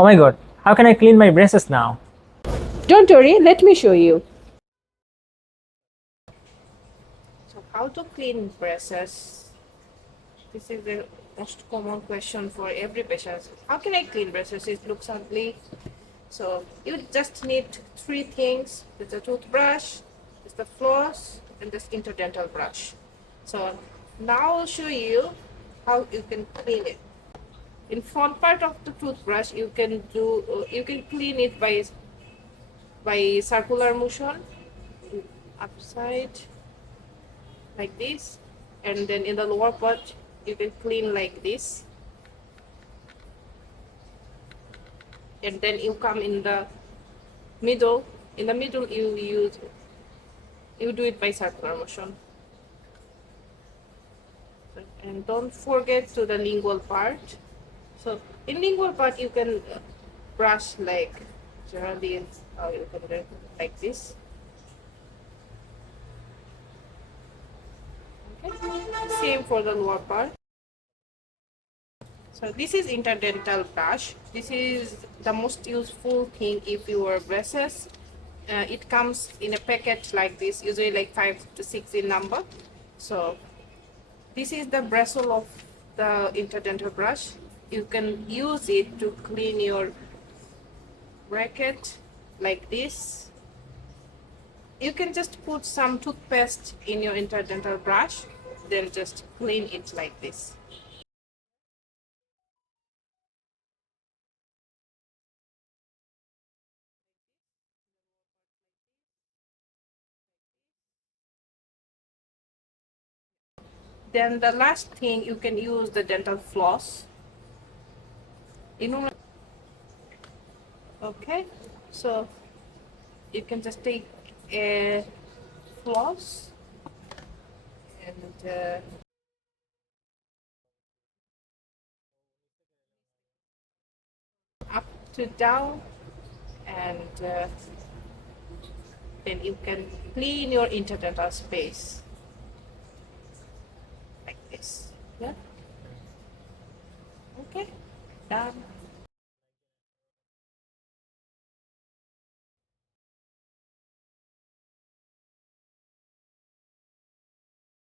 Oh my god, how can I clean my braces now? Don't worry, let me show you. So how to clean braces? This is the most common question for every patient. How can I clean braces? It looks ugly. So you just need three things. It's a toothbrush, it's the floss, and this interdental brush. So now I'll show you how you can clean it. In front part of the toothbrush, you can clean it by circular motion, upside like this, and then in the lower part you can clean like this, and then you come in the middle. In the middle you do it by circular motion. And don't forget to the lingual part. So in lingual part you can brush like generally you can do it like this. Okay. Same for the lower part. So this is interdental brush. This is the most useful thing if you wear braces. It comes in a packet like this, usually like 5 to 6 in number. So this is the bristle of the interdental brush. You can use it to clean your bracket like this. You can just put some toothpaste in your interdental brush, then just clean it like this. Then the last thing, you can use the dental floss. You know, okay? So you can just take a floss and up to down, and then you can clean your interdental space like this. Yeah. Okay. Done.